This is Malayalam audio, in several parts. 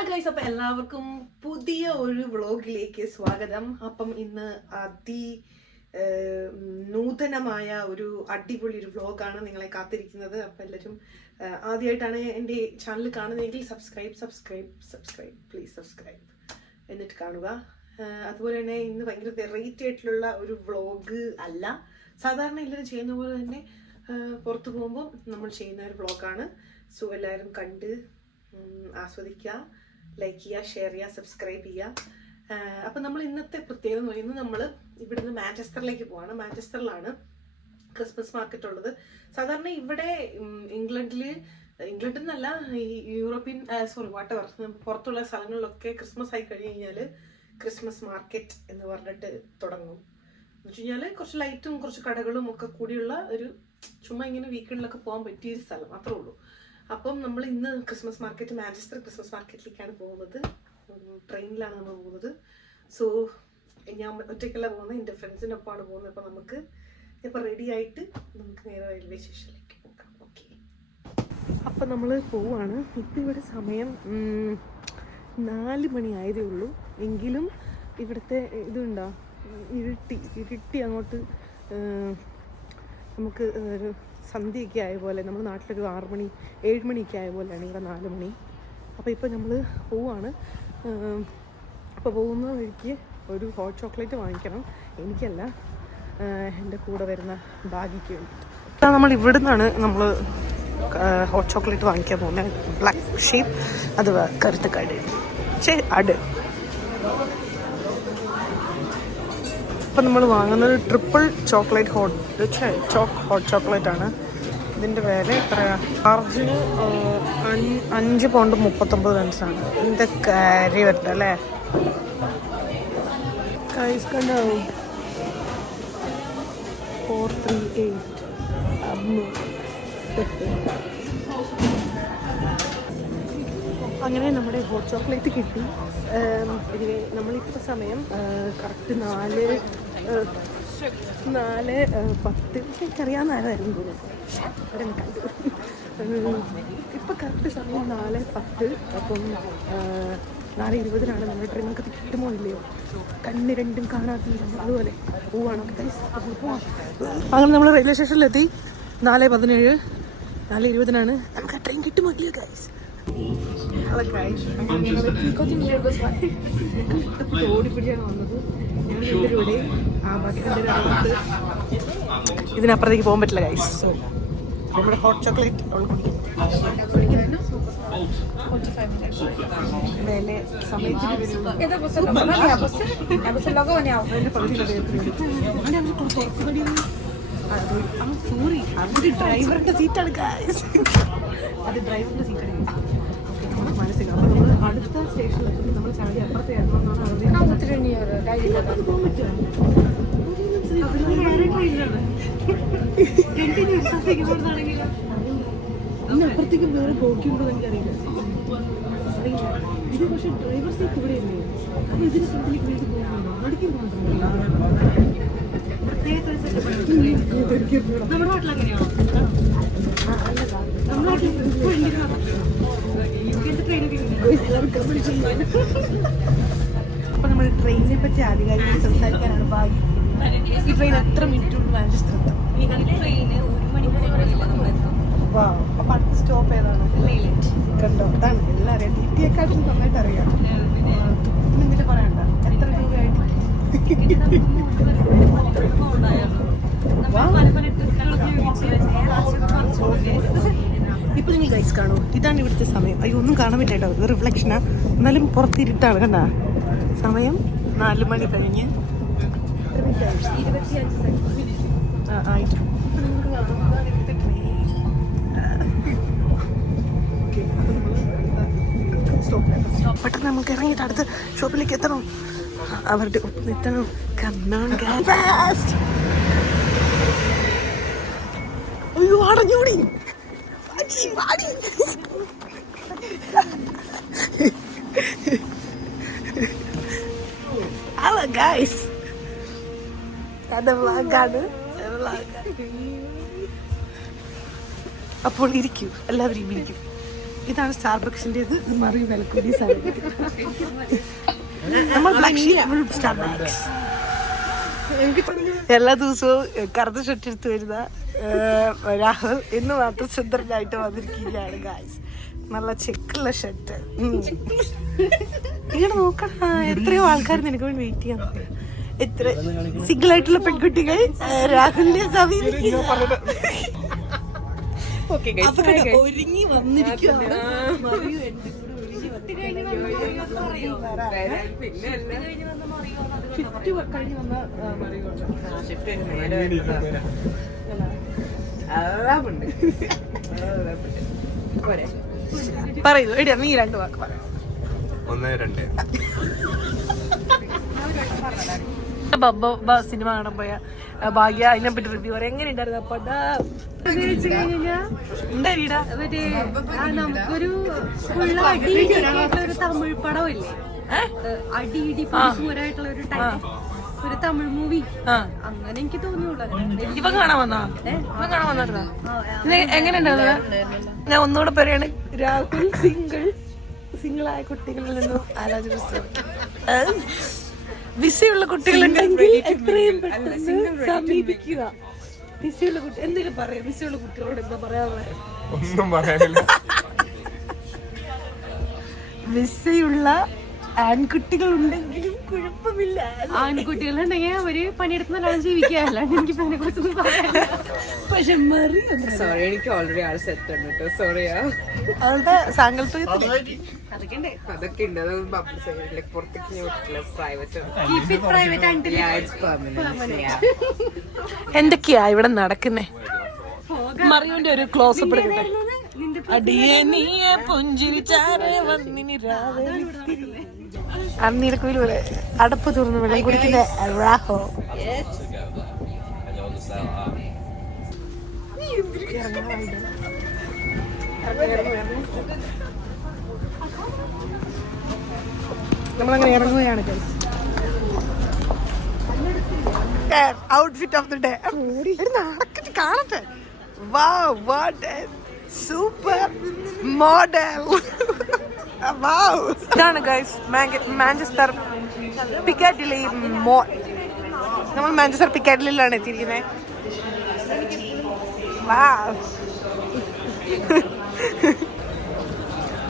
ഹലോ ഗൈസ്, അപ്പം എല്ലാവർക്കും പുതിയ ഒരു വ്ളോഗിലേക്ക് സ്വാഗതം. അപ്പം ഇന്ന് നൂതനമായ ഒരു അടിപൊളി ഒരു വ്ളോഗാണ് നിങ്ങളെ കാത്തിരിക്കുന്നത്. അപ്പം എല്ലാവരും ആദ്യമായിട്ടാണ് എൻ്റെ ചാനൽ കാണുന്നതെങ്കിൽ സബ്സ്ക്രൈബ് പ്ലീസ് സബ്സ്ക്രൈബ് എന്നിട്ട് കാണുക. അതുപോലെ തന്നെ ഇന്ന് ഭയങ്കര വെറൈറ്റി ആയിട്ടുള്ള ഒരു വ്ളോഗ് അല്ല, സാധാരണ എല്ലാവരും ചെയ്യുന്ന പോലെ തന്നെ പുറത്തു പോകുമ്പോൾ നമ്മൾ ചെയ്യുന്ന ഒരു വ്ളോഗാണ്. സോ എല്ലാവരും കണ്ട് ആസ്വദിക്കുക, ലൈക്ക് ചെയ്യുക, ഷെയർ ചെയ്യുക, സബ്സ്ക്രൈബ് ചെയ്യുക. അപ്പം നമ്മൾ ഇന്നത്തെ പ്രത്യേകത എന്ന് പറയുന്നത്, നമ്മൾ ഇവിടുന്ന് മാഞ്ചസ്റ്ററിലേക്ക് പോവാണ്. മാഞ്ചസ്റ്ററിലാണ് ക്രിസ്മസ് മാർക്കറ്റ് ഉള്ളത്. സാധാരണ ഇവിടെ ഇംഗ്ലണ്ടിൽ നിന്നല്ല, ഈ യൂറോപ്യൻ പുറത്തുള്ള സ്ഥലങ്ങളിലൊക്കെ ക്രിസ്മസ് ആയി കഴിഞ്ഞ് കഴിഞ്ഞാൽ ക്രിസ്മസ് മാർക്കറ്റ് എന്ന് പറഞ്ഞിട്ട് തുടങ്ങും. എന്ന് വെച്ച് കഴിഞ്ഞാൽ കുറച്ച് ലൈറ്റും കുറച്ച് കടകളും ഒക്കെ കൂടിയുള്ള ഒരു ചുമ്മാ ഇങ്ങനെ വീക്കെൻഡിലൊക്കെ പോകാൻ പറ്റിയൊരു സ്ഥലം അത്രേ ഉള്ളൂ. അപ്പം നമ്മൾ ഇന്ന് മാഞ്ചസ്റ്റർ ക്രിസ്മസ് മാർക്കറ്റിലേക്കാണ് പോകുന്നത്. ട്രെയിനിലാണ് നമ്മൾ പോകുന്നത്. സോ ഞാൻ ഒറ്റയ്ക്കല്ല പോകുന്നത്, എൻ്റെ ഫ്രണ്ട്സിനൊപ്പമാണ് പോകുന്നത്. അപ്പം നമുക്ക് ഇപ്പോൾ റെഡി ആയിട്ട് നമുക്ക് നേരെ റെയിൽവേ സ്റ്റേഷനിലേക്ക് പോകാം. ഓക്കെ, അപ്പം നമ്മൾ പോവാണ്. ഇപ്പം ഇവിടെ സമയം 4 മണി ആയതേ ഉള്ളൂ. എങ്കിലും ഇവിടുത്തെ ഇതുണ്ടോ, ഇരുട്ടി അങ്ങോട്ട് നമുക്ക് ഒരു സന്ധ്യയൊക്കെ ആയ പോലെ, നമ്മുടെ നാട്ടിലൊരു 6 മണി 7 മണിയൊക്കെ ആയ പോലെയാണ് ഇവിടെ 4 മണി. അപ്പോൾ ഇപ്പോൾ നമ്മൾ പോവാണ്. അപ്പോൾ പോകുന്ന വഴിക്ക് ഒരു ഹോട്ട് ചോക്ലേറ്റ് വാങ്ങിക്കണം, എനിക്കല്ല, എൻ്റെ കൂടെ വരുന്ന ബാഗിക്ക് വേണ്ടിയിട്ട്. നമ്മൾ ഇവിടെ നിന്നാണ് നമ്മൾ ഹോട്ട് ചോക്ലേറ്റ് വാങ്ങിക്കാൻ പോകുന്നത്. ബ്ലാക്ക് ഷീപ്പ്, അത് കറുത്തക്കാട് അട്. അപ്പം നമ്മൾ വാങ്ങുന്നത് ട്രിപ്പിൾ ചോക്ലേറ്റ് ഹോട്ട് ചോക്ലേറ്റ് ആണ്. ഇതിൻ്റെ വില എത്രയാണ്? ചാർജിന് 5 പൗണ്ട് 39 പെൻസാണ്. ഇതിൻ്റെ കാര്യം വരട്ടെ അല്ലേ? കണ്ടാവും 438. അങ്ങനെ നമ്മുടെ ഹോട്ട് ചോക്ലേറ്റ് കിട്ടി. നമ്മളിപ്പോൾ സമയം കറക്റ്റ് 4:10. എനിക്കറിയാവുന്ന ആരായിരുന്നു തോന്നുന്നു. ഇപ്പം കറക്റ്റ് സമയം 4:10. അപ്പം 4:20 നമ്മുടെ ട്രെയിൻ. നമുക്ക് കിട്ടുമോ ഇല്ലയോ, കണ്ണ് രണ്ടും കാണാത്തില്ല. അതുപോലെ പോവാണ്. അങ്ങനെ നമ്മൾ റെയിൽവേ സ്റ്റേഷനിലെത്തി. 4:17. 4:20 നമുക്ക് ആ ട്രെയിൻ കിട്ടുമോ ഇല്ലയോ ഗൈസ്? ഓടിപ്പിടിച്ചാണ് വന്നത്. ഞങ്ങളിവിടെ ഇതിനപ്പുറത്തേക്ക് പോകാൻ പറ്റില്ല ഗൈസ്. സോ നമ്മുടെ ഹോട്ട് ചോക്ലേറ്റ് വില സമയത്തിന് സോറി, അത് ഡ്രൈവറിന്റെ സീറ്റാണ് ഗൈസ്. അത് ഡ്രൈവറിന്റെ സീറ്റാണ്. മനസ്സിലാവും. അപ്പോൾ നമ്മൾ അടുത്ത സ്റ്റേഷനിലെത്തുമ്പോൾ നമ്മൾ ചാടി അപ്പുറത്തെ ഇറങ്ങണമെന്നാണ് ഇന്ന് അപ്പുറത്തേക്ക് വേറെ പോക്കുണ്ടോ എനിക്കറിയില്ല. ഇത് പക്ഷേ ഡ്രൈവർ സീറ്റ് ഇവിടെ അല്ലേ, അപ്പോൾ ഇതിന് സ്ഥലത്തിലേക്ക് വേണ്ടി പോകുന്നു. ആടിക്കും പോകുന്നുണ്ടല്ലോ. നമ്മുടെ നാട്ടിലെങ്ങനെയാണോ? നമ്മുടെ നാട്ടിൽ അപ്പൊ നമ്മൾ ട്രെയിനിനെ പറ്റി ആധികാരികമായി സംസാരിക്കാനാണ് ഭാഗ്യം. ഈ ട്രെയിൻ എത്ര മിനിറ്റ് കൊണ്ട് മാഞ്ചസ്റ്റർ എത്താം? അപ്പൊ അടുത്ത സ്റ്റോപ്പ് ഏതാണ്? കണ്ടോ, അതാണ് എല്ലാം അറിയാം. ടിറ്റിയെക്കാട്ടും നന്നായിട്ട് അറിയാം. എന്നിട്ട് പറയണ്ട എത്ര രൂപയായിട്ട്. ഇപ്പൊ നിങ്ങൾ ഗൈസ് കാണൂ, ഇതാണ് ഇവിടുത്തെ സമയം. അയ്യോ, ഒന്നും കാണാൻ പറ്റില്ല, ഇത് റിഫ്ലക്ഷനാ. എന്നാലും പുറത്തിരിട്ടാണ്, കണ്ട. സമയം 4 മണി കഴിഞ്ഞ് 25 ആയിട്ട്. പെട്ടെന്ന് നമുക്ക് ഇറങ്ങിയിട്ട് അടുത്ത ഷോപ്പിലേക്ക് എത്തണം. അവരുടെ ഒപ്പം എത്തണം. അയ്യോ, അടഞ്ഞൂടി. Halo guys, ada vlogആണ്. അപ്പോൾ ഇരിക്കൂ, എല്ലാവരും ഇരിക്കും. ഇതാണ് സ്റ്റാർബക്സിന്റെ മറി വിലക്കൂടി നമ്മൾ സ്റ്റാർബക്സ്. എല്ലാ ദിവസവും കറുത്ത ഷർട്ട് എടുത്ത് വരുന്ന രാഹുൽ ഇന്ന് മാത്രം സുന്ദരനായിട്ട് വന്നിരിക്കുകയാണ് ഗായ്സ്. നല്ല ചെക്കുള്ള ഷർട്ട്. ഇങ്ങനെ നോക്കണം, എത്രയോ ആൾക്കാർ നിനക്ക് വേണ്ടി വെയിറ്റ് ചെയ്യാൻ. എത്ര സിംഗിൾ ആയിട്ടുള്ള പെൺകുട്ടികൾ രാഹുലിനെ ഒരുങ്ങി വന്നിരിക്കുകയാണ്. പറയൂ എടിയാ, നീ 2 വാക്ക് പറ. 1, 2 സിനിമ കാണാൻ പോയ ഭാഗ്യ അതിനെ പറ്റി റിവ്യൂ പറയാം. എങ്ങനെ ഉണ്ടായിരുന്നു നമുക്കൊരു ഒരു തമിഴ് പടമില്ലേ, അടിയിടി പൂരായിട്ടുള്ള ഒരു തമിഴ് മൂവി, അങ്ങനെ എനിക്ക് തോന്നിയുള്ളൂ. ഇവ കാണാൻ വന്നാ എങ്ങനെ ഉണ്ടായിരുന്നു? ഞാൻ ഒന്നുകൂടെ പറയാണ്, രാഹുൽ സിംഗിളായ കുട്ടികളിൽ നിന്നും ആലോചന വിസയുള്ള കുട്ടികളുണ്ടെങ്കിൽ എത്രയും പെട്ടെന്ന് സമീപിക്കുക. വിസയുള്ള കുട്ടി എന്തെങ്കിലും പറയാം, വിസയുള്ള കുട്ടികളോട് എന്താ പറയാ? ഒന്നും പറയാനില്ല. വിസയുള്ള ആൺകുട്ടികൾ ഉണ്ടെങ്കിലും കുഴപ്പമില്ല. ആൺകുട്ടികളുണ്ടെങ്കിൽ അവര് പണിയെടുത്ത് നല്ലോണം ജീവിക്കുക, അല്ലാണ്ട് എനിക്ക് അതിനെ കുറിച്ചൊന്നും പറയാനില്ല. പക്ഷെ സോറി, എനിക്ക് ഓൾറെഡി ആൾ സെറ്റ് ഉണ്ട് കേട്ടോ. സോറിയാ, അവളുടെ സാങ്കല്പിക അതൊക്കെ ഉണ്ട്. അതൊന്നും പുറത്തേക്ക് എന്തൊക്കെയാ ഇവിടെ നടക്കുന്നേ? മറിയുവിന്റെ ഒരു ക്ലോസപ്പ് എടുക്കട്ടെ. അടിയനിയെ പുഞ്ചിരിച്ചാരെ വന്നിനി അന്നീടക്കുയിൽ പോലെ അടപ്പ് തുറന്ന് വെള്ളം കുടിക്കുന്ന റാഹോ. നമ്മളങ്ങനെ ഇറങ്ങുകയാണ്. ഔട്ട്ഫിറ്റ് ഓഫ് ദി ഡേ നടക്കട്ടെ, കാണട്ടെ. വാവ്, വാട്ട് എ സൂപ്പർ മോഡൽ. വാവ്, ഇതാണ് ഗൈസ് മാഞ്ചസ്റ്റർ പിക്കാഡിലി മോൾ. നമ്മൾ മാഞ്ചസ്റ്റർ പിക്കാഡിലാണ് എത്തിയിരിക്കുന്നത്. വാവ്.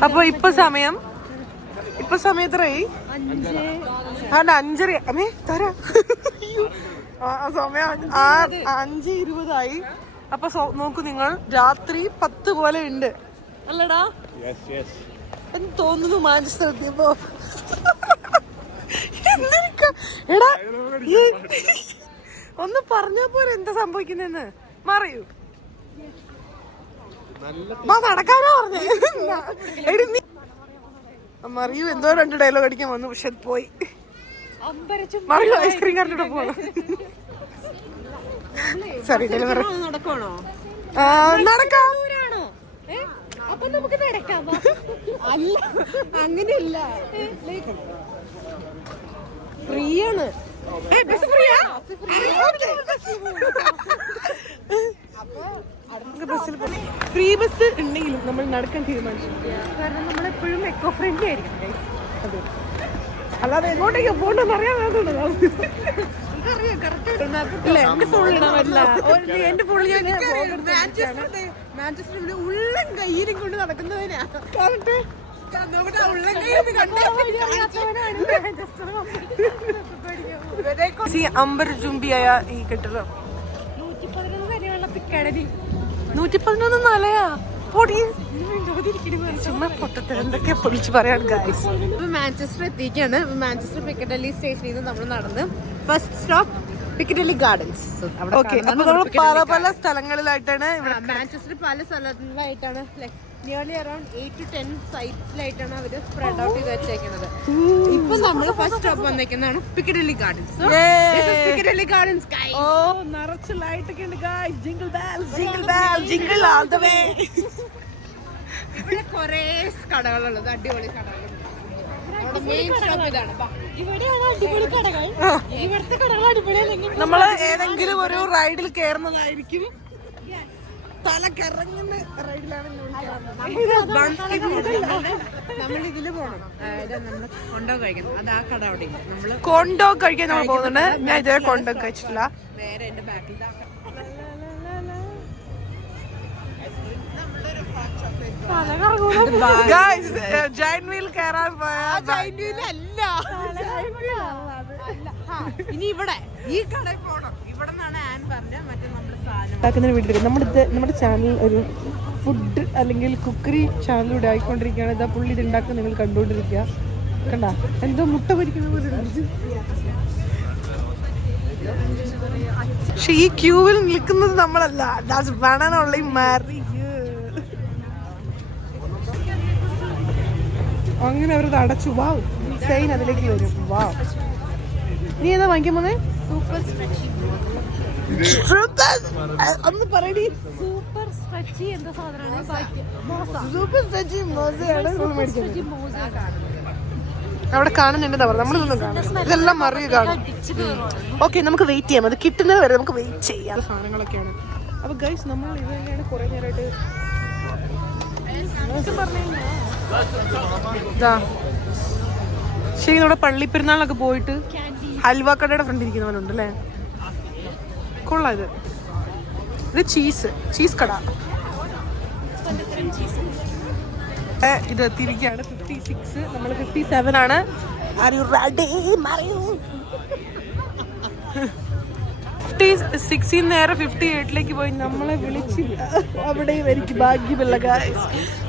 അപ്പൊ ഇപ്പൊ സമയത്രയായി? 5:30. അമ്മേ തരാ. സമയം 5:20. അപ്പൊ നോക്കൂ നിങ്ങൾ, രാത്രി 10 പോലെ ഉണ്ട് അല്ലടാ? എന്ന് തോന്നുന്നു മാഞ്ചസ്റ്റർ എത്തിയപ്പോ. എടാ ഒന്ന് പറഞ്ഞ പോലെ എന്താ സംഭവിക്കുന്നെന്ന് മറിയൂ. നടക്കാനാ പറഞ്ഞേ. മറിയൂ എന്തോ 2 ഡയലോഗ് അടിക്കാൻ വന്നു, പക്ഷെ അത് പോയി. മറിയൂ ഐസ്ക്രീം കാരനോട് പോകണം. സോറി, ഡെലിവറി നടക്കാം. അപ്പൊ നമുക്ക് നടക്കാം. അല്ല, അങ്ങനെയല്ല, ഫ്രീ ആണ്. ഫ്രീ ബസ് ഉണ്ടെങ്കിലും നമ്മൾ നടക്കാൻ തീരുമാനിച്ചു. കാരണം നമ്മളെപ്പോഴും എക്കോ ഫ്രണ്ട്ലി ആയിരിക്കും. അതെ, അല്ലാതെ എങ്ങോട്ടേക്ക് പോകണ്ടെന്ന് അറിയാൻ വേണ്ടുള്ളതാണ്. എന്റെ ഫോണിലിടാൻ പറ്റില്ല. എന്റെ ഫോണിൽ ഞാൻ മാഞ്ചസ്റ്ററിന്റെ ഉള്ളം കയ്യിലും കൊണ്ട് നടക്കുന്നതിനാ. അമ്പരചുംബിയായ ഈ കെട്ടിടം 111 വരെയുള്ള പിക്കാഡലി. 111 നിലയാ. ചുമ്മാ പൊട്ടത്തിൽ എന്തൊക്കെ പൊളിച്ച് പറയാൻ ഗൈസ്. മാഞ്ചസ്റ്റർ എത്തിക്കാണ്. മാഞ്ചസ്റ്റർ പിക്കഡലി സ്റ്റേഷനിൽ നിന്ന് നമ്മൾ നടന്ന് ഫസ്റ്റ് സ്റ്റോപ്പ് പിക്കഡലി ഗാർഡൻസ്. പല സ്ഥലങ്ങളിലായിട്ടാണ് ഇവിടെ. മാഞ്ചസ്റ്റർ പല സ്ഥലങ്ങളിലായിട്ടാണ്, നിയർലി അറൌണ്ട് 8 to 10 സൈറ്റ്സിലായിട്ടാണ് അവര് സ്പ്രെഡ് ഔട്ട് ചെയ്ത് വെച്ചേക്കുന്നത്. ഇപ്പൊ നമ്മൾ ഫസ്റ്റ് സ്റ്റോപ്പ് വന്നേക്കുന്നതാണ് പിക്കഡലി ഗാർഡൻസ്. പിക്കഡലി ഗാർഡൻസ്. ഓ, നിറച്ച് ലൈറ്റൊക്കെ ഉണ്ട് guys. Jingle bell, jingle bell, jingle all the way. ഇവിടെ കുറേ കടകളുള്ളത്, അടിപൊളി കടകളുണ്ട്. മെയിൻ സ്റ്റോപ്പ് ഇതാണ്. ഇവിടെയാണ് അടിപൊളി കടകൾ. ഇവിടുത്തെ കടകൾ അടിപൊളിയല്ലെങ്കിൽ നമ്മള് ഏതെങ്കിലും ഒരു റൈഡിൽ കയറുന്നതായിരിക്കും. തല കറങ്ങുന്ന റൈഡിലാണ് നമ്മളിതില് പോണം, നമ്മള് കൊണ്ടോ കഴിക്കണം. അത് ആ കട അവിടെ ഇല്ല. നമ്മള് കോണ്ടോ കഴിക്കാൻ നമ്മൾ പോകുന്നുണ്ട്. ഞാൻ ഇതുവരെ കോണ്ടോ കഴിച്ചിട്ടില്ല. നേരെ എന്റെ ബാക്കിൽ ജൈന്റ് വീൽ കയറാൻ ഇനി ഇവിടെ ഈ കടയിൽ പോണം. ഇവിടെ നിന്നാണ് ആൻ പറഞ്ഞ മറ്റേ നമ്മുടെ സാധനം ഉണ്ടാക്കുന്നതിന് വേണ്ടിയിട്ട് നമ്മുടെ ചാനൽ ഒരു ഫുഡ് അല്ലെങ്കിൽ കുക്കറി ചാനലിലൂടെ ആയിക്കൊണ്ടിരിക്കുകയാണ്. ഇതാ പുള്ളി ഇത് ഉണ്ടാക്കുന്ന നിങ്ങൾ കണ്ടുകൊണ്ടിരിക്കുക. കണ്ട എന്തോ മുട്ട പൊരിക്കുന്ന പോലെ. പക്ഷെ ഈ ക്യൂവിൽ നിൽക്കുന്നത് നമ്മളല്ല. അങ്ങനെ അവരത് അടച്ചു. വാവ്, സെയിൻ അതിലേക്ക് വരും. വാവ്, നീ ഏതാ വാങ്ങിക്കാൻ പോന്നെ? ഒന്ന് പറയടി. സൂപ്പർ സ്ട്രെച്ചി എന്താ സാധനമാണ്? സൂപ്പർ സ്ട്രെച്ചി മോസയാണ് അവിടെ കാണുന്നുണ്ടെന്നാ പറഞ്ഞു. നമ്മളൊന്നും കാണും, ഇതെല്ലാം മറിയ കാണും. ഓക്കെ, നമുക്ക് വെയിറ്റ് ചെയ്യാം. അത് കിട്ടുന്നത് വരെ നമുക്ക് വെയിറ്റ് ചെയ്യാം. സാധനങ്ങളൊക്കെയാണ്. അപ്പൊ ഗൈസ്, നമ്മൾ ഇത് തന്നെയാണ് കുറെ നേരമായിട്ട് ശരി. നമ്മുടെ പള്ളിപ്പെരുന്നാളിനൊക്കെ പോയിട്ട് ഹൽവാക്കടയുടെ ഫ്രണ്ട് ഇരിക്കുന്നവനുണ്ട് അല്ലേ? കൊള്ളാം. ഇത് ചീസ് കട. ഇത് എത്തിയിരിക്കുകയാണ് 56. നമ്മൾ 57 ആണ്. Are you ready? 56 നേരെ 58ലേക്ക് പോയി. നമ്മളെ വിളിച്ചില്ല. അവിടെയും എനിക്ക് ഭാഗ്യമില്ല ഗായ്സ്.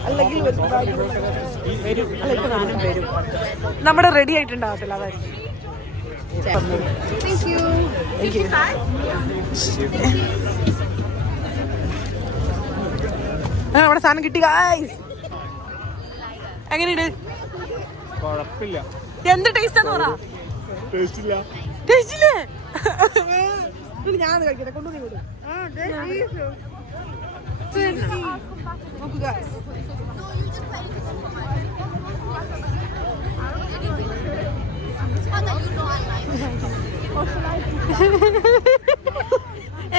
അല്ലെങ്കിൽ നമ്മുടെ റെഡി ആയിട്ടുണ്ടാവത്തില്ല. അതായിരിക്കും. നമ്മുടെ സാധനം കിട്ടി ഗായ്സ്. എങ്ങനെയുണ്ട്? കുഴപ്പമില്ല. എന്ത് ടേസ്റ്റ് ആന്ന് പറ. ടേസ്റ്റില്ലേ? ഞാൻ കഴിക്കട്ടെ. കൊണ്ടുപോയി വിടും.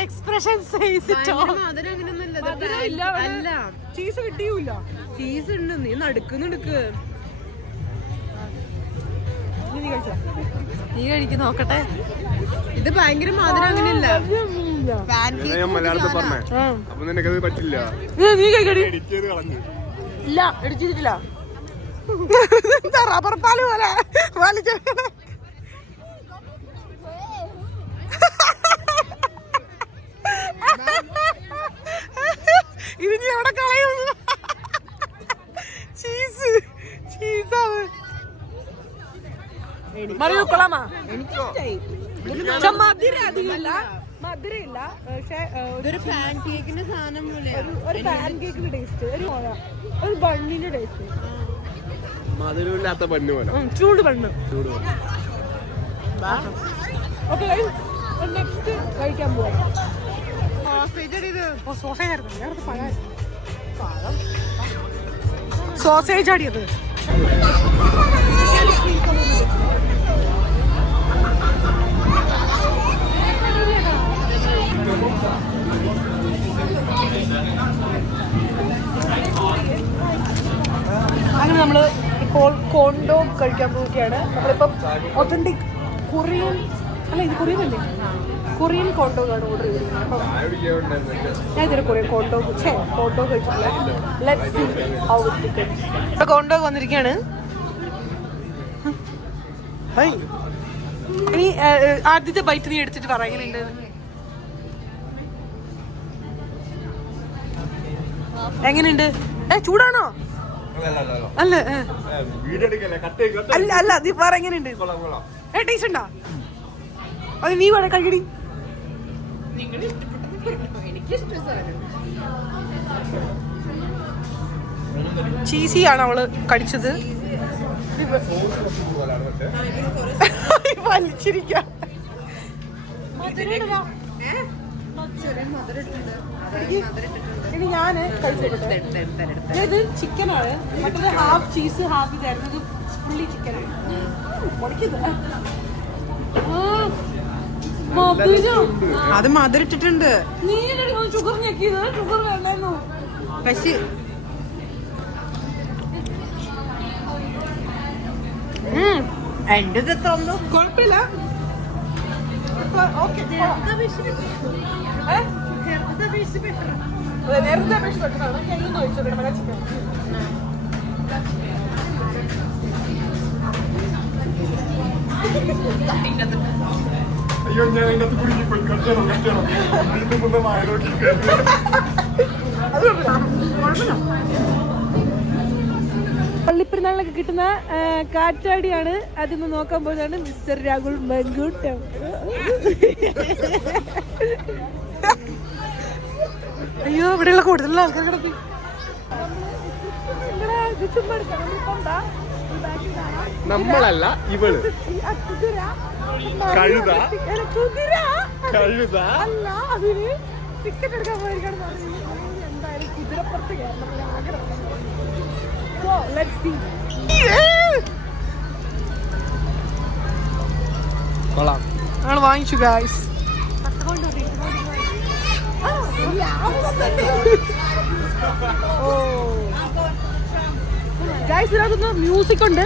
Expression cheese കിട്ടിയൂല. ചീസ് ഉണ്ട്. നീ നടുക്ക് നീ കഴിക്ക് നോക്കട്ടെ. ഇത് ഭയങ്കര മധുരം. അങ്ങനെയല്ല, മലയാളത്തിൽ പറഞ്ഞേ. അപ്പൊ നിനക്കത് പറ്റില്ല. നീ കഴിക്കടി. ഇല്ല, ഇടിച്ചിട്ടില്ല. റബ്ബർ പാല് പോലെ വലിച്ചു. ഇത് നീ എവിടെ കളയുന്നു? ചീസാണ്. മറിയോ കൊള്ളാമാ? മധുര അധികമില്ല, മധുരമില്ല. പക്ഷെ ഒരു പാൻ കേക്കിന്റെ സാധനം പോലെ. ഒരു പാൻ കേക്കിന്റെ ടേസ്റ്റ്, ഒരു ബണ്ണിന്റെ ടേസ്റ്റ്. മധുരമില്ലാത്ത ബണ്ണ് പോലെ. ചൂട് ബണ്ണ്. ഓക്കെ, നെക്സ്റ്റ് കഴിക്കാൻ പോവാം. സോസേജ് അടിയത്. അങ്ങനെ നമ്മള് ഇപ്പോൾ കോണ്ടോ കഴിക്കാൻ പോവുകയാണ്. നമ്മളിപ്പം ഒത്തന്റിക് കൊറിയൻ അല്ല, ഇത് കൊറിയൻ അല്ലേ? കൊറിയൻ കോണ്ടോ ആണ് ഓർഡർ ചെയ്തിരിക്കുന്നത്. അപ്പം ഞാൻ ഇതൊരു കൊറിയൻ കോണ്ടോ കഴിച്ചിട്ടില്ല. Let's see how it goes. Corn dog വന്നിരിക്കുകയാണ്. ഇനി ആദ്യത്തെ ബൈറ്റ് നീ എടുത്തിട്ട് പറ എങ്ങനെയുണ്ട്. എങ്ങനെയുണ്ട്? ചൂടാണോ? അല്ല അല്ല അല്ല, നീ പറ എങ്ങനെയുണ്ട്. ടേസ്റ്റ് ഉണ്ടോ? അത് നീ വേണം കഴിക്കടി. ചീസി ആണ് അവള് കടിച്ചത്. വലിച്ചിരിക്കാം. ഇനി ഞാന് കഴിച്ചോട്ടെ. ഇത് ചിക്കനാണ്. മറ്റേത് ഹാഫ് ചീസ് ഹാഫ് ഇതായിരുന്നു. ഇത് ഫുള്ളി ചിക്കനാണ്. അത് മധുരിട്ടിട്ടുണ്ട്. ഷുഗർ ഞെക്കിയത് ഷുഗർ വേണ്ടായിരുന്നു. പക്ഷേ എന്റെ തോന്നുന്നു കുഴപ്പമില്ല. നേരത്തെ അപേക്ഷിച്ച് പെട്ടതാണ്. കഴിയുമെന്ന് ചോദിച്ചത് ചിക്കൻ. അയ്യോ ഞാൻ അതിനകത്ത് കുടുങ്ങി പോയി. കട്ടണം ഇത് മുന്നേ വായലോട്ട് പള്ളിപ്പെരുന്നാളിനൊക്കെ കിട്ടുന്ന കാറ്റാടിയാണ്. അതിന്ന് നോക്കാൻ പോകുന്നതാണ് മിസ്റ്റർ രാഹുൽ മങ്കൂട്ടം. അയ്യോ ഇവിടെയുള്ള കൂടുതലുള്ള ആൾക്കാർ കിടപ്പി. നമ്മളല്ല ഇവള് കഴുത കഴുത അല്ല അതിന് ടിക്കറ്റ് എടുക്കാൻ പോയിരിക്കണം. എന്തായാലും കുതിരപ്പുറത്ത് കേരളത്തിലെ ആഗ്രഹം. കൊള്ളാം. ഞങ്ങൾ വാങ്ങിച്ചു ഗായ്സ്. ഗായ്സ് ഇതിനകത്തൊന്ന് മ്യൂസിക് ഉണ്ട്,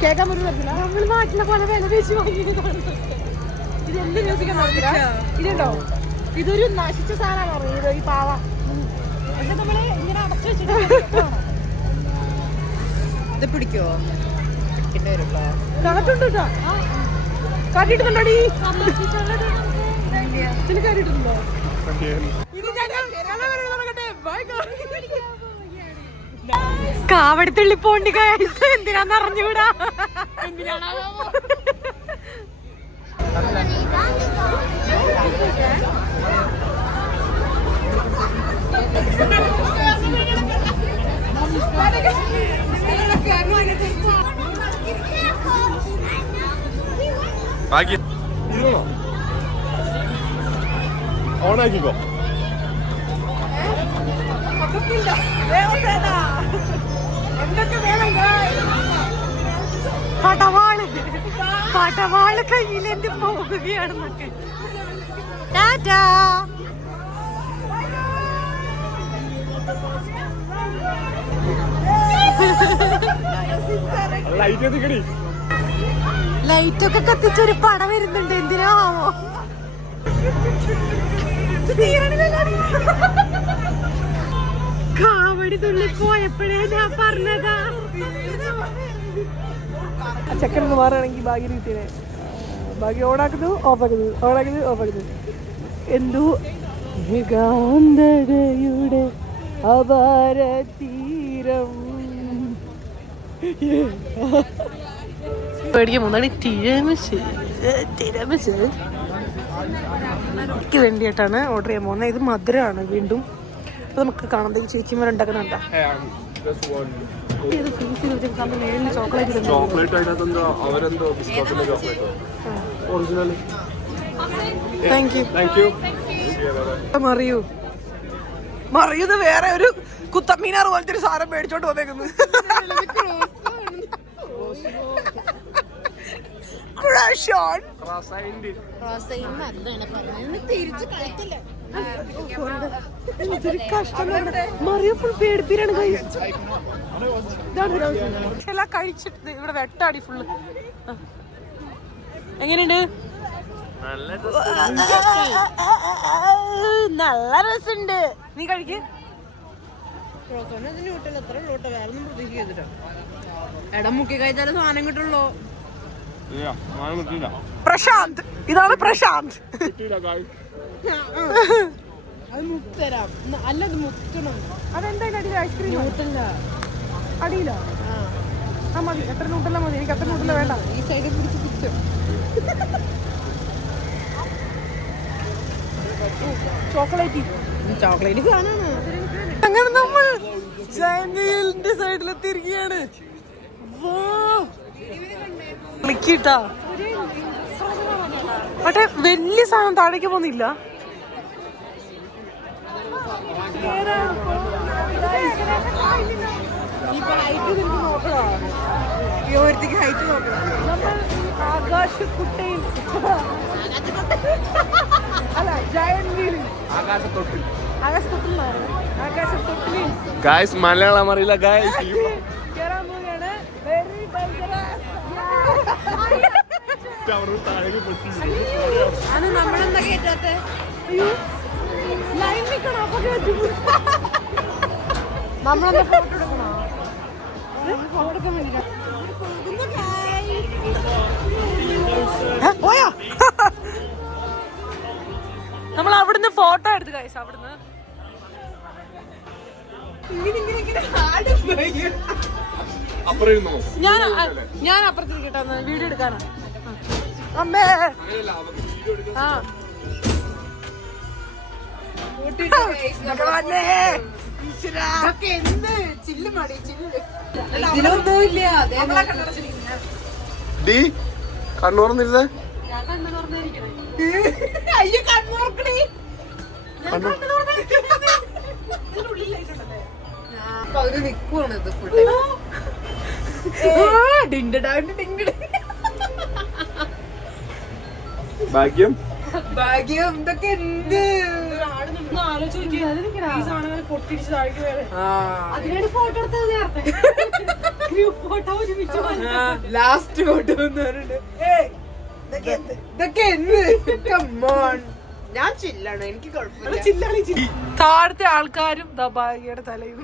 കേൾക്കാൻ പറ്റും. പറ്റില്ല. നമ്മൾ നാട്ടിലെ പോലെ വില പേശി വാങ്ങിയതാണ്. ഇത് എന്ത് മ്യൂസിക് നടത്തില്ല. ഇതുണ്ടോ, ഇതൊരു നശിച്ച സാധനമാണ് അറിയത് ഈ പാവ. പക്ഷെ നമ്മള് ഇങ്ങനെ അടച്ചു വെച്ചിട്ട് ഇത് പിടിക്കോ? കാറ്റുണ്ട് കേട്ടോ. കാറ്റിട്ടുണ്ടോടി? ഇതിന് കാറ്റിട്ടുണ്ടോ? കാവടത്തുള്ളി പോണ്ടി കാഴ്ച എന്തിനാന്ന് അറിഞ്ഞൂടാ. ബാക്കി ഓണാക്കിക്കോ. പടവാള് കയ്യിലെന്ത് പോകുകയാണെന്നൊക്കെ. ടാറ്റാ. ലൈറ്റ് എത്തിക്കടി. ലൈറ്റൊക്കെ കത്തിച്ചൊരു പടം വരുന്നുണ്ട്. എന്തിനാവോ? കാവടി തുള്ളി പോയപ്പോഴേ ഞാൻ പറഞ്ഞതാ. ചക്കൻ മാറുകയാണെങ്കിൽ ഭാഗ്യം കിട്ടിയെ. ഭാഗ്യം ഓണാക്കുന്നു, ഓഫാക്കുന്നു, ഓണാക്കുന്നു, ഓഫാക്കുന്നു. എന്തോ ഗാന്ധയുടെ അപാര തീരം പേടിക്കാൻ പോകുന്നതാണ്. എനിക്ക് വേണ്ടിയിട്ടാണ് ഓർഡർ ചെയ്യാൻ പോകുന്നത്. ഇത് മധുരമാണ് വീണ്ടും. അപ്പൊ നമുക്ക് കാണാം ചേച്ചിമാരുണ്ടാക്കുന്നുണ്ടോ. ചോക്ലേറ്റ് അതിനകത്തെന്തോ അവരെന്തോ ബിസ്കോട്ടിന്റെ ചോക്ലേറ്റ് ഒറിജിനൽ. Thank you. മറിയുന്നത് വേറെ ഒരു കുത്തമ്മീനാർ പോലത്തെ ഒരു സാധനം മേടിച്ചോണ്ട് വന്നേക്കുന്നു. മറിയ ഫുൾ പേടിപ്പീരാണ് എല്ലാം കഴിച്ചിട്ട് ഇവിടെ വെട്ടാടി ഫുള്ള്. എങ്ങനെയുണ്ട്? നല്ല രസമുണ്ട്. നീ കഴിക്ക്. എടം മുക്കി കഴിച്ചാലും സാധനം കിട്ടുള്ളൂ. പ്രശാന്ത്, ഇതാണ് പ്രശാന്ത്. അത് മുത്തരാം. അല്ല അത് മുത്തണം. അതെന്തായാലും അടിയിൽ ഐസ്ക്രീം ന്യൂട്ടല്ല. അടിയിലോ? ആ മതി. എത്ര ന്യൂട്ടല്ല മതി. എനിക്ക് അത്ര ന്യൂട്ടല്ല വേണ്ട. ഈ സൈഡിൽ പിടിച്ച് പിടിച്ചോ. ചോക്ലേറ്റ് സാധനമാണ്. അങ്ങനെ നമ്മൾ ജയന്തിന്റെ സൈഡിലെത്തിയിരിക്കുകയാണ്. ക്ലിക്കിട്ടാ പക്ഷെ വലിയ സാധനം താഴേക്ക് പോകുന്നില്ല. ഹൈറ്റ് നോക്കണം. ഹൈറ്റ് നോക്കണം. നമ്മൾ ആകാശക്കുട്ടയിൽ അല്ല ജയന്റ് വീലിൽ ആകാശത്തൊട്ടിൽ. ആകാശത്തൊട്ടിലിൽ ഗായ്സ് മലയാളം അറിയില്ല ഗായ്സ്. കേറാൻ പോവുകയാണ്. Very dangerous. അത് നമ്മളെന്താ കേറ്റാത്തെ? ലൈൻ നിൽക്കണോ? അപ്പൊ കേട്ടു. നമ്മളെന്താ ഫോട്ടോ എടുക്കണോ? ഫോട്ടോ എടുക്കാൻ വേണ്ടിട്ടാ പോയാ. നമ്മൾ അവിടുന്ന് ഫോട്ടോ എടുത്ത് കഴിച്ചു. അവിടുന്ന് അപ്പുറം ഇരുന്നോ? ഞാൻ അപ്പുറത്തിരിക്കട്ടെ വീഡിയോ എടുക്കാനാ. അമ്മേ ആ ഇതിലൊന്നുമില്ല. ഡി കണ്ണൂർന്നിരുന്നേ. അയ്യോ കണ്ണോർക്കണേ. അവര് നിക്കുവാണ് ഇത് ഫുൾ ഭാഗ്യം. ഭാഗ്യം. ഇതൊക്കെ എന്ത് അതിനാണ് ഫോട്ടോ എടുത്തത് നേരത്തെ. ഗ്രൂപ്പ് ഫോട്ടോ ലാസ്റ്റ് ഫോട്ടോ ഇതൊക്കെ എന്ത്? കമ്മോൺ. ഞാൻ ചില്ലാണ്, എനിക്ക് കുഴപ്പമില്ല. താഴത്തെ ആൾക്കാരും ഭാഗ്യയുടെ തലയും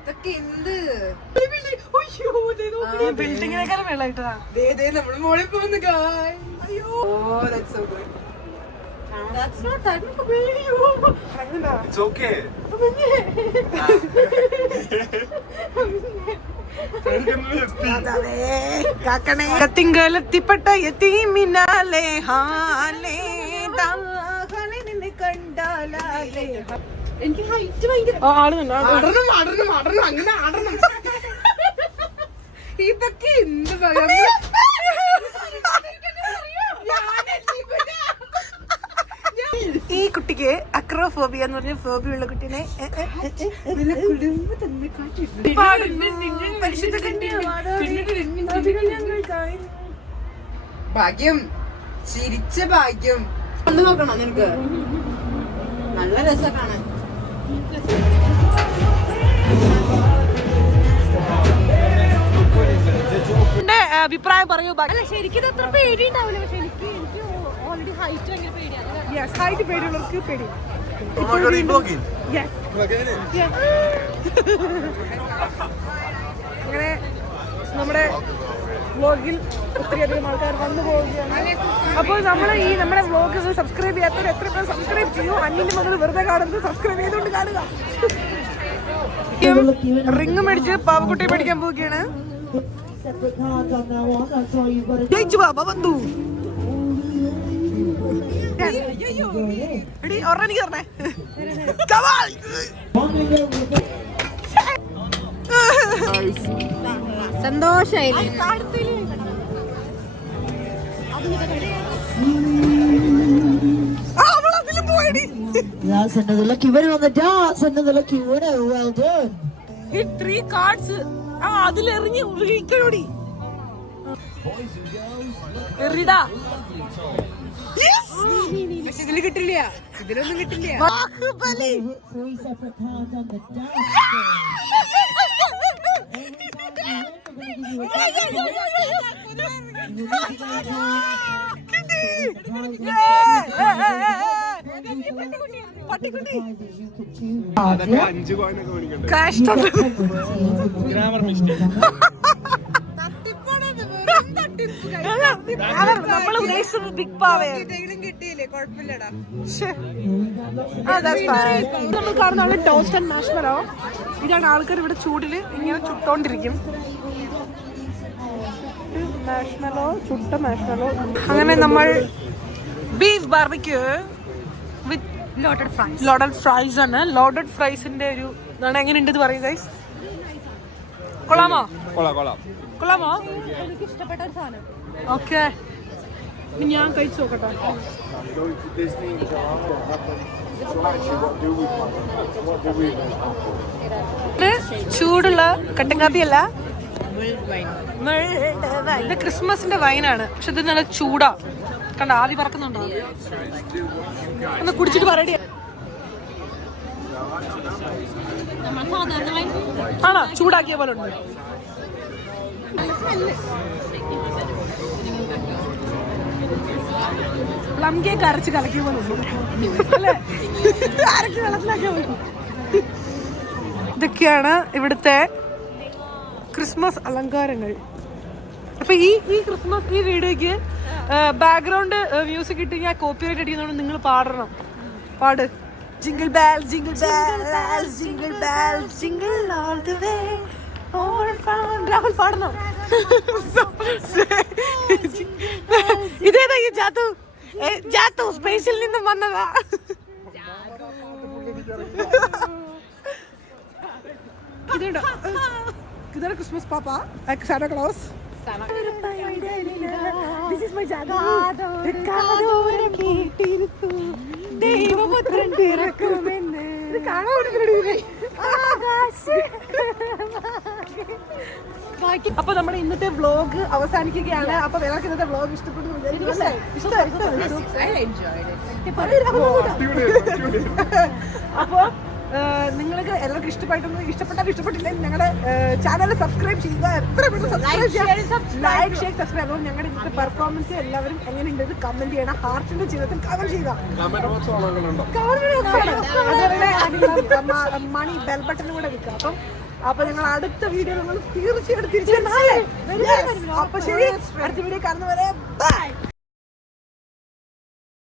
ഇതൊക്കെ എന്ത്? ബിൽഡിങ്ങിനേക്കാളും വെള്ളമായിട്ടാ. നമ്മള് മോളിൽ പോകുന്നു. That's not that. It's okay. തിങ്കളത്തിപ്പെട്ട യതീമിനാലേ ഹാലേ ദാഹനെ നിന്നെ കണ്ടാലേ. എനിക്ക് ഹൈറ്റ് ഭയങ്കര അങ്ങനെ ആടണം. ഇതൊക്കെ എന്ത്? ഈ കുട്ടിക്ക് അക്രോഫോബിയ എന്ന് പറഞ്ഞ ഫോബിയ ഉള്ള കുട്ടീനെ ഭാഗ്യം. ചിരിച്ച ഭാഗ്യം. കണ്ടു നോക്കണം നിനക്ക്. നല്ല രസം കാണാൻ. അഭിപ്രായം പറയൂ. ശരിക്കും അത്ര പേടി ഉണ്ടാവില്ല. പക്ഷെ എനിക്ക് ഓൾറെഡി ഹൈറ്റ് ഭയങ്കര പേടിയാണ്. ഹൈറ്റ് പേടിയുള്ളവർക്ക് പേടി. അങ്ങനെ നമ്മുടെ വ്ലോഗിൽ ഒത്തിരിയധികം ആൾക്കാർ വന്നു പോവുകയാണ്. അപ്പോൾ നമ്മൾ ഈ നമ്മുടെ വ്ലോഗ് സബ്സ്ക്രൈബ് ചെയ്യാത്തവർ എത്ര പേർ സബ്സ്ക്രൈബ് ചെയ്യൂ. അന്യന്റെ മുതൽ വെറുതെ കാണുന്നത് സബ്സ്ക്രൈബ് ചെയ്തുകൊണ്ട് കാണുക. റിങ് മേടിച്ച് പാവക്കുട്ടിയെ മേടിക്കാൻ പോവുകയാണ്. ജയിച്ചു ബാബ വന്നു. ഒരെണ്ണിക്ക് പറഞ്ഞേ. സന്തോഷായില്ലേ? That's another lucky winner on the darts. Another lucky winner. Well done. Hit 3 cards. അതിലെറിഞ്ഞ് വീക്കലോടി എറിടാ. പക്ഷെ ഇതില് കിട്ടില്ല. ഇതിലൊന്നും കിട്ടില്ല. Baahubali. Three separate cards on the darts. അതൊക്കെ 5 കോയിനൊക്കെ മേടിക്കണ്ടേ? കഷ്ടം. Grammar mistake. നമ്മൾ ഉദ്ദേശിച്ചത് ബിഗ് പാവയാണ്. കിട്ടിയില്ലേ? കുഴപ്പമില്ലടാ. നമ്മൾ കാണുന്ന അവിടെ ടോസ്റ്റ് ആൻഡ് മാഷ്മലോ. ഇതാണ് ആൾക്കാർ ഇവിടെ ചൂടില് ഇങ്ങനെ ചുട്ടോണ്ടിരിക്കും. മാഷ്മലോ, ചുട്ട മാഷ്മലോ. അങ്ങനെ നമ്മൾ ബീഫ് ബാർബിക്യൂ വിത്ത് ലോഡഡ് ഫ്രൈസ് ആണ്. ലോഡഡ് ഫ്രൈസിന്റെ ഒരു ഇതാണ്. എങ്ങനെയുണ്ട് ഇത് പറയും ഗൈസ്? കൊള്ളാമോ? കൊള്ളാമോ? എനിക്ക് ഇഷ്ടപ്പെട്ട ഒരു സാധനം. ഓക്കെ, ഞാൻ കഴിച്ചു നോക്കട്ടെ. ചൂടുള്ള കട്ടൻ കാപ്പിയല്ല, ഇത് ക്രിസ്മസിന്റെ വൈനാണ്, പക്ഷെ ഇത് നല്ല ചൂടാ. കണ്ട ആദ്യ പറക്കുന്നുണ്ടോ? ഒന്ന് കുടിച്ചിട്ട് പറയടി. ആണോ? ചൂടാക്കിയ പോലെ ഉണ്ട്. പ്ലം കേക്ക് അരച്ച് കലക്കിയ പോലെ അല്ലേ? അരച്ച് വെള്ളത്തിലാക്കിയ പോലെ. ഇതൊക്കെയാണ് ഇവിടുത്തെ ക്രിസ്മസ് അലങ്കാരങ്ങൾ. അപ്പൊ ഈ ക്രിസ്മസ് ഈ വീഡിയോക്ക് ബാക്ക്ഗ്രൗണ്ട് മ്യൂസിക് ഇട്ട് ഞാൻ കോപ്പിറൈറ്റ് അടിക്കുന്നതുകൊണ്ട് നിങ്ങൾ പാടണം. പാട്. Jingle bell jingle bell jingle bell jingle all the way all found. Rahul പാടണം. ഇതേതാ ഈ ജാതു? ജാതു സ്പേസിൽ നിന്നും വന്നതാ. ഇതുണ്ടോ? ഇതാണ് ക്രിസ്മസ് പാപ്പ, Santa Claus. This is my ജാതു. കാതോരം കേട്ടിരുന്നു ദൈവപുത്രൻ പിറക്കുമെന്ന്. ഇത് കാണാൻ പറ്റുന്നില്ലേ? അപ്പൊ നമ്മുടെ ഇന്നത്തെ വ്ലോഗ് അവസാനിക്കുകയാണ്. അപ്പൊ നിങ്ങൾക്ക് ഇന്നത്തെ വ്ലോഗ് ഇഷ്ടപ്പെട്ടു? അപ്പൊ നിങ്ങൾക്ക് എല്ലാവർക്കും ഇഷ്ടപ്പെട്ടാൽ ഇഷ്ടപ്പെട്ടില്ലെങ്കിൽ ഞങ്ങളുടെ ചാനൽ സബ്സ്ക്രൈബ് ചെയ്യുക. എത്ര പേര് സബ്സ്ക്രൈബ് ചെയ്യുക, ലൈക്ക് ഷെയർ സബ്സ്ക്രൈബ്. അപ്പോൾ ഞങ്ങളുടെ ഇന്നത്തെ പെർഫോമൻസ് എല്ലാവരും എങ്ങനെയുണ്ട് കമന്റ് ചെയ്യണം. ഹാർട്ടിന്റെ ചിഹ്നത്തിൽ കമന്റ് ചെയ്യുക. മണി ബെൽ ബട്ടൺ കൂടെ വെക്കുക. അപ്പൊ ഞങ്ങൾ അടുത്ത വീഡിയോ നമ്മൾ തീർച്ചയായിട്ടും തിരിച്ചു. അപ്പൊ ശരി, അടുത്ത വീഡിയോ കാണുന്നവരെ ബൈ.